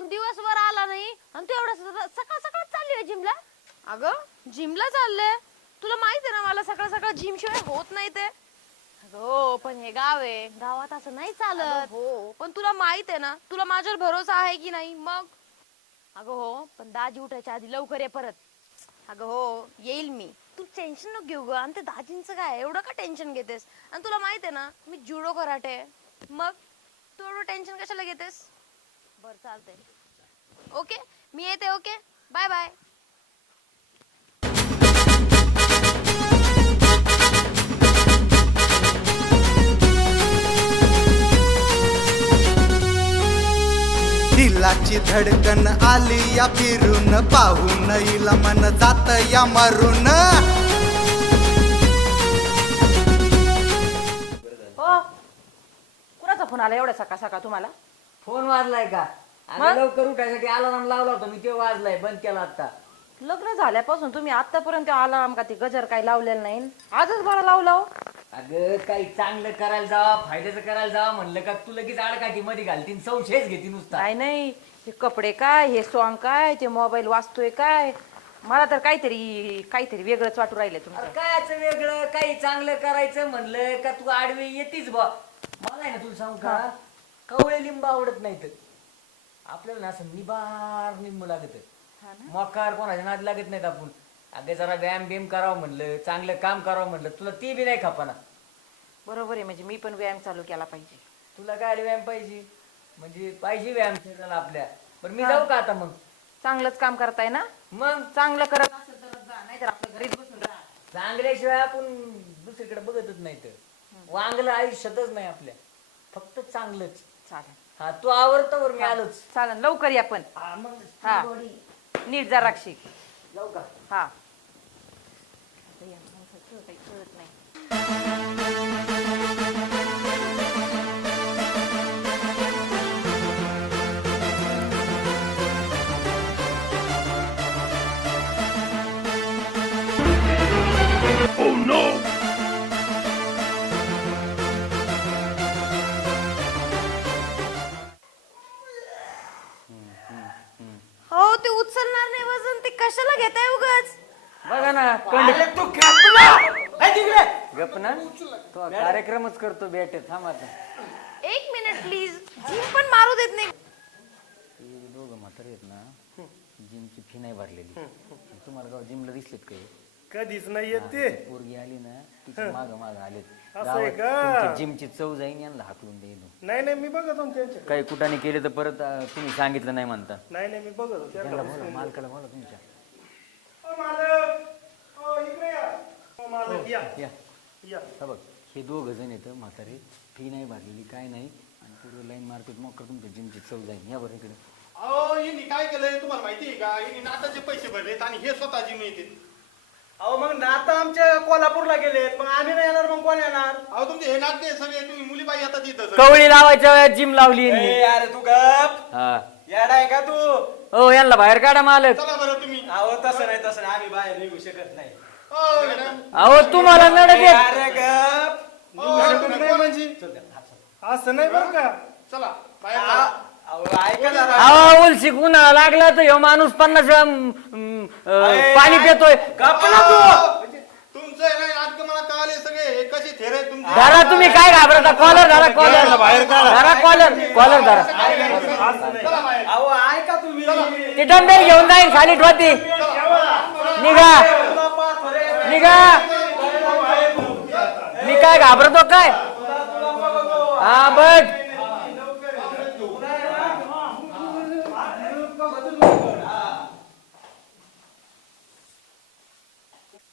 अजून दिवसभर आला नाही आणि तू एवढं सकाळ सकाळ चालली जिमला? अगं जिमला चालले, तुला माहित आहे ना मला सकाळ सकाळ जिम शिवाय होत नाही ते. हो पण हे गाव आहे, गावात असं नाही चालत. हो पण तुला माहित आहे ना, तुला माझ्यावर भरोसा आहे की नाही मग? अगं हो पण दाजी उठायच्या आधी लवकर ये परत. अगं हो येईल मी, तू टेन्शन नको घेऊ ग. आणि ते दाजींचं काय एवढं का टेन्शन घेतेस? आणि तुला माहित आहे ना मी जुडो कराटे, मग तू एवढं टेन्शन कशाला घेतेस? बर चालतंय, ओके मी येते. Okay bye bye. दिलाची धडकन आली या फिरून, पाहून हिला मन जात या मरून. हो कुणाचा फोन आला एवढ्या सकाळ सकाळ तुम्हाला? फोन वाजलाय का? आता लवकर उठायसाठी अलार्म लावला होता मी, ते वाजलाय, बंद केला आता. लग्न झाल्यापासून तुम्ही आतापर्यंत अलार्म का ते गजर काही लावलेलं नाही, आजच बरं लावला हो. अगं काही चांगलं करायला जावा, फायद्याचं करायला जावा म्हणलं का तू लगेच अडकाठी मध्ये घालतीन, संशयच घेते नुसता. नाही नाही, हे कपडे काय, हे सॉंग काय, ते मोबाईल वाचतोय काय, मला तर काहीतरी काहीतरी वेगळंच वाटू राहिले तुमचं. कायच वेगळं, काही चांगलं करायचं म्हणलं का तू आडवी येतीच बा. मला आहे ना तुला सांगू का, कवळे लिंब आवडत नाहीत आपल्याला, ना असं निबार लिंबू लागत, मकार कोणाच्या नाद लागत नाहीत. आपण अगं जरा व्यायाम बियाम करावं म्हणलं, चांगलं काम करावं म्हणलं, तुला ते बी नाही खपाना. बरोबर आहे, म्हणजे मी पण व्यायाम चालू केला पाहिजे. तुला काय व्यायाम पाहिजे? म्हणजे पाहिजे व्यायाम शरीराला आपल्या. बरं मी जाऊ का आता मग? चांगलंच काम करताय ना, मग चांगलं करत असेल तर जा, नाही तर आपल्या घरीच बसून राहा. चांगल्याशिवाय आपण दुसरीकडे बघतच नाही, तर वांगलं आयुष्यातच नाही आपल्या, फक्त चांगलंच. चालेल. हा तू आवडतं मी आलोच. चालेल लवकर या पण. हा नीट जा राक्षी. जाऊ का? हा काही कळत नाही. हो ते उचलणार नाही वजन, ते कशाला घेताय उगाच? बघा ना तू तिकडे गप ना, तो कार्यक्रमच करतो बेटे. थांब आता. एक मिनिट प्लीज, जिम पण मारू देत नाही. दोघं म्हातारे आहेत ना, जिमची फी नाही भरलेली. तुम्हाला गाव जिमला दिसलेत काही? कधीच नाही येत ते. पोरगी आली ना तिच्या माग माग आलेत. असं आहे का? गावात जिमची चव जाईन, यांना हाकलून देईन. नाही नाही मी बघत होतो त्यांच्या. काही कुठाने केले तर परत तुम्ही सांगितलं नाही म्हणता. नाही नाही मी बघत होतो त्यांना बोला, मालकाला बोला तुमच्या. इकडे या. मालक या या या. हा बघ, हे दोघ जण येतं म्हातारे, फी नाही भरलेली काय नाही, आणि पुढे लाईन मार्केट मग तुमच्या जिमची चव जाईन. या बरं इकडे. अहो यांनी काय केलंय तुम्हाला माहिती आहे का? यांनी नाताचे पैसे भरलेत आणि हे स्वतः जिम येते. अहो मग नाता आमच्या कोल्हापूरला गेलेत, मग आम्ही नाही येणार, मग कोण येणार? अहो तुमचे हे नाते सगळे तुम्ही मुली पाहिजे आता तिथं. कवळी लावायच्या वेळेत जिम लावली यांनी. अरे तू गप, हा येडा आहे का तू? हो, यांना बाहेर काढा मालक. चला बरं तुम्ही. अहो तसं नाही तसं नाही, आम्ही बाहेर निघू शकत नाही. हो, मॅडम. अहो तुम्हाला नडत येत. अरे गप, हो, तुम्ही नाही कोण? म्हणजे असं नाही बरं का? चला बाहेर चला. अहो ऐका जरा. अहो उलशी उन्हाळा लागला तर ह्यो माणूस 50 पाणी पितोय. गप ना तू. अहो, तुमचं आहे ना आज मला कळाले सगळे हे कसे थेर आहे तुमचे. धरा तुम्ही काय घाबरता? कॉलर धरा, कॉलर बाहेर काढा. धरा, कॉलर कॉलर धरा. चला बाहेर. अहो ऐका तुम्ही. ते डंबेल घेऊन जाईन खाली ठेवती. निघा निघा. मी काय घाबरतो काय? हा बघ,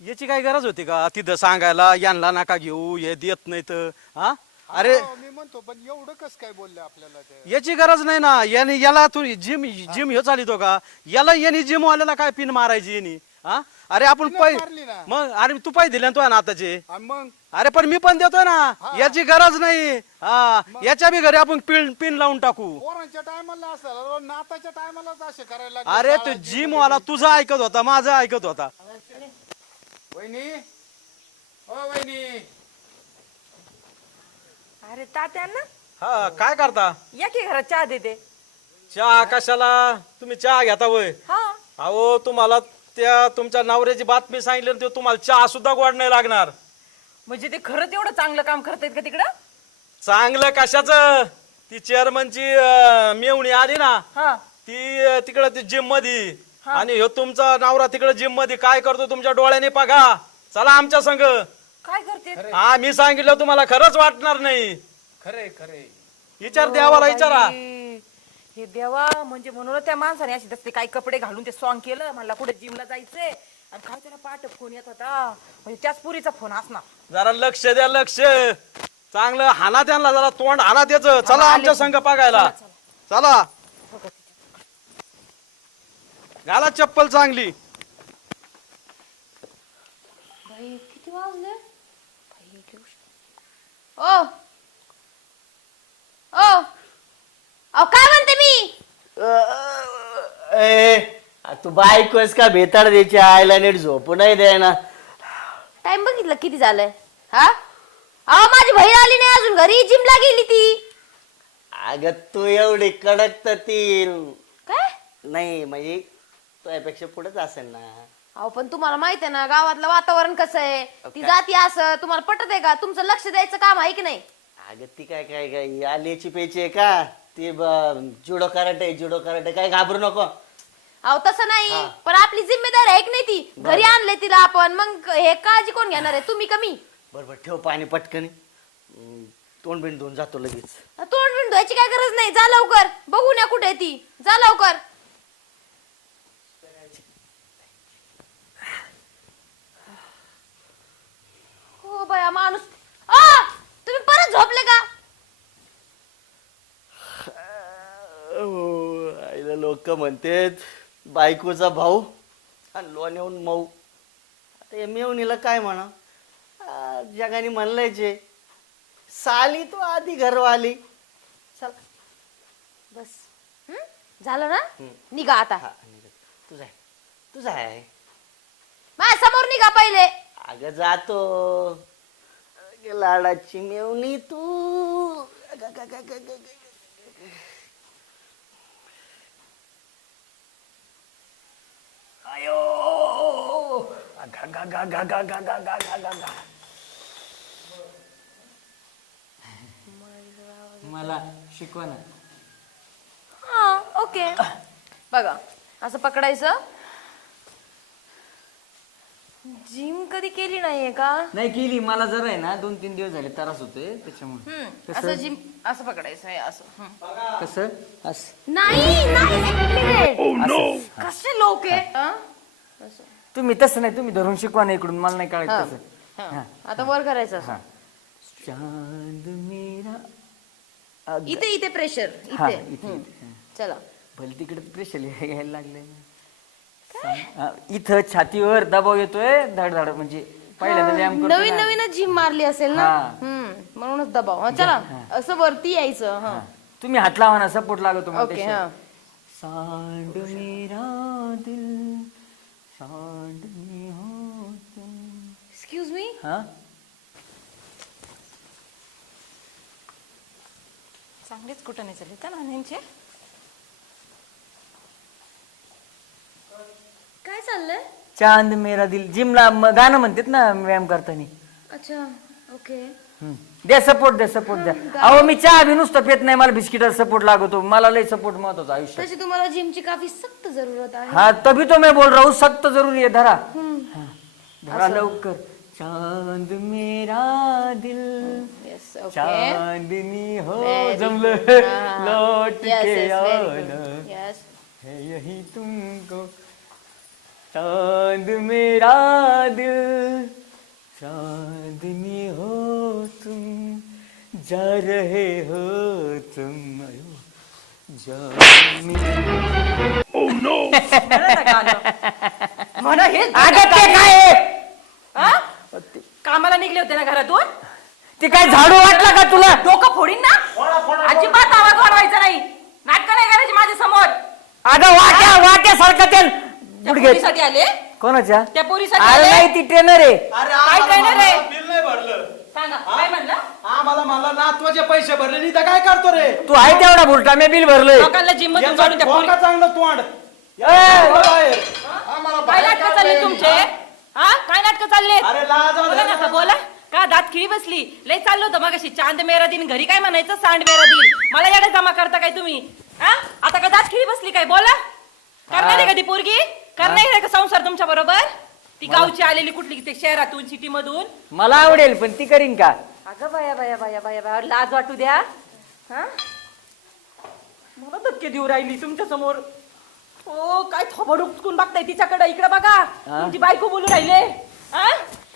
याची काय गरज होती का तिथं सांगायला? यांना नका घेऊ, हे देत नाही तर. हा अरे मी म्हणतो पण एवढं कस काय बोलले आपल्याला ते? याची गरज नाही ना. याने याला तू जिम जिम हे चालितो का? याला यांनी जिम वाल्याला काय पिन मारायची यांनी? हा अरे आपण मारली ना. मग अरे तू पाय दिले ना तुझ्या नाताचे. आणि मग अरे पण मी पण देतोय ना, याची गरज नाही. हा याच्या बी घरी आपण पिन पिन लावून टाकू. पोरांच्या टायमाला असं नाताच्या टायमालाच असे करायला लागले. अरे तो जिम वाला तुझं ऐकत होता, माझं ऐकत होता. वहिनी, ओ वहिनी, अरे तात्यांना हा काय करता? या की घरात चहा देते. चहा कशाला तुम्ही चहा घेता वय हा अहो तुम्हाला त्या तुमच्या नवऱ्याची बातमी सांगितली ना, ते तुम्हाला चहा सुद्धा गोड नाही लागणार. म्हणजे ते खरंच एवढं चांगलं काम करतायत का तिकडं? चांगलं कशाच ती चेअरमनची मेवणी आली ना हा ती तिकडे ती जिम मध्ये आणि ह्यो तुमचा नवरा तिकडे जिम मध्ये काय करतो तुमच्या डोळ्याने बघा. चला आमच्या संग. काय करते? हा मी सांगितलं तुम्हाला खरंच वाटणार नाही. खरंय खरंय. विचार देवाला विचारा. हे देवा, म्हणजे म्हणून त्या माणसाने अशी ते काही कपडे घालून ते सॉंग केलं. म्हणला कुठे जिमला जायचंय आणि काय त्याला पाठ फोन येत होता, म्हणजे त्याच पुरीचा फोन असणार. जरा लक्ष द्या लक्ष. चांगलं हाना त्यांना जरा तोंड हाना त्याच. चला आमच्या संघ बघायला. चला घाला चप्पल चांगली. बाई किती वाजले? ओ ओ अहो काय म्हणते मी? तू बायकोस का भेताड द्यायची आईला नीट झोपू नाही द्याय ना. टाइम बघितलं किती झालंय? हा अहो माझी बहीण आली नाही अजून घरी, जिमला गेली ती. अगं तू एवढी कडक तर ती काय? नाही म्हणजे तुझ्यापेक्षा पुढेच असेल ना. अहो पण तुम्हाला माहित आहे ना गावातलं वातावरण कसं आहे. ती जाती असं तुम्हाला पटत आहे का? तुमचं लक्ष द्यायचं काम आहे की नाही? अगं ती काय काय काय आल्याची पेची आहे का ती जुडो कराटे काय घाबरू नको. अहो तसं नाही, पण आपली जिम्मेदारी आहे की नाही? ती घरी आणले तिला आपण, मग हे काळजी कोण घेणार आहे, तुम्ही कमी? बरोबर ठेव पाणी पटकन. तोंड बिंड धुवून जातो लगेच. तोंड बिंड धुवायची काय गरज नाही. जा लवकर, बघू ना कुठे आहे ती. जा लवकर. हो बया माणूस. तुम्ही परत झोपले का? आईला लोक म्हणतात बायकोचा भाऊ आणि लोण येऊन मऊ. आता या मेवणीला काय म्हणा. जगाने म्हणलंय जे साली तू आधी घरवाली. चल बस झालं ना? निघा आता. तुझा आहे माझ्या समोर निघा पहिले. अगं जातो. अगं लाडाची मेवणी तू. आयो गा गा गा गा गा गा गा गा गा गा गा. मला शिकवा ना. हा ओके. बघा असं पकडायचं. जिम कधी केली नाहीये का? नाही केली. मला जरा आहे ना 2-3 दिवस झाले त्रास होतोय त्याच्यामुळे. असं जिम असं पकडायचं आहे असं. कसं असं नाही नाही एक मिनिट. कसे लोक आहे हा? असं. तुम्ही तसं नाही. तुम्ही धरून शिकवा ना इकडून. मला नाही कळत हा. तसं. हा. आता वर करायचं असं. चांद मेरा. इथे इथे प्रेशर हा, इथे. इथे. चला भले तिकडे प्रेशर घ्यायला लागले. इथं छातीवर दबाव येतोय धडधड. म्हणजे पहिल्यांदा व्यायाम करतो नवीन ना. नवीनच जिम मारली असेल ना. हा. म्हणूनच दबाव. हा, चला असं वरती यायचं. हा तुम्ही हात लावा ना. सपोर्ट लागतो मला ओके. त्याच्यात. हा सांड मेरा दिल सांड में हो तुम. Excuse me. हा चांगलेच कुठं नाही चालले का नाण्यांचे? काय चाललंय? चांद मेरा दिल. जिमला गाणं म्हणतात ना व्यायाम करताना. अच्छा ओके. द्या सपोर्ट द्या. अहो मी चहा बी नुसतं पेत नाही. मला बिस्किटाचा सपोर्ट लागतो. मला लय सपोर्ट महत्वाचा आयुष्यात. तशी तुम्हाला जिमची काफी सक्त जरूरत आहे. हाँ तभी तो मैं बोल रहा हूँ सख्त जरूरी है. धरा हाँ, धरा लवकर. चांद मेरा दिल येस ओके. चांदनी हो Very जमलं good. हाँ, लौट yes, के yes, very आना good. Yes. है यही तुमको. चांद मेरा दिल चांदनी हो तुम जा रहे हो तुम. आयो म्हणा हे कामाला निघले होते ना घरातून. ते काय झाडू वाटला का तुला? डोकं फोडीन ना. अजिबात आवाज वाढवायचा नाही. नाटक नाही करायची माझ्या समोर. अगं वाट्या सारखं ते गुडघे. पोरीसाठी आले. कोणाच्या? त्या पोरीसाठी अरे आले. नाही ती ट्रेनर आहे. अरे काय करणार आहे? बिल नाही भरलं. सांगा काय म्हणलं? हा आम्हाला मला नातवाचे पैसे भरले नाही तर काय करतो रे तू आहे तेवढा भुरटा मी बिल भरलंय लोकांना जिम मधून काढून त्या पोरी- चांगलं तोंड आम्हाला काय नाटकं चालले तुमचे हा काय नाटकं चालले अरे लाज वाटते. बोला नका बोला का दात खिळी बसली लय चाललो होतं मगाशी चांद मेरा दिन घरी काय म्हणायचं सांड मेरा दिन मला याडे जमा करता काय तुम्ही हा आता का दात खिळी बसली काय बोला करणार आहे का ती पोरगी करणार आहे का संसार तुमच्या बरोबर ती गावची आलेली कुठली ते शहरातून सिटी मधून मला आवडेल पण ती करीन का अगं बाया बाया बाया बाया बाया लाज वाटू द्या हा मला धक्के देऊ राहिली तुमच्या समोर हो काय थोबड उचकून बघताय तिच्याकडे इकडे बघा तुमची बायको बोलू राहिले हा?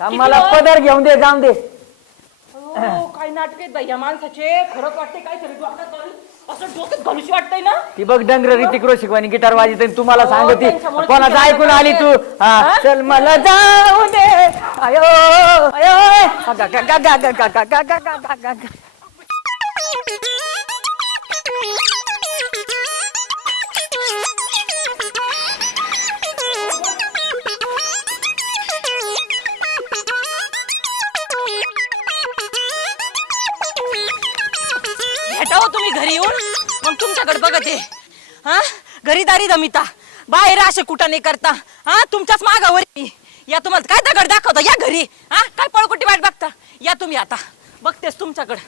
थांब, किती मला लोक- पदर घेऊन दे जाऊन दे हो, काय नाटक आहेत बाई या माणसाचे खरंच वाटते काय तरी डोक्यात घालून असं डोक्यात घालूशी वाटतंय ना ती बघ डंगर ऋतिक रोशिकवानी गिटार वाजत आणि तुम्हाला हो, सांगते त्यांच्यामुळे कोणाचं तुमच्या ऐकून आली तू हा हा? चल मला जाऊ दे अयो अयो गा, गा, गा, गा, गा, गा, गा, गा, गा, गा, गा, गा, गा. भेटावं तुम्ही घरी येऊन मग तुमच्याकडे बघते हा घरी दारी दमिता बाहेर असे कुठं नाही करता हा तुमच्याच मागावर मी. या तुम्हाला काय दगड दाखवता या घरी हा काय पळकुटी वाट बघता या तुम्ही आता बघतेस तुमच्याकडं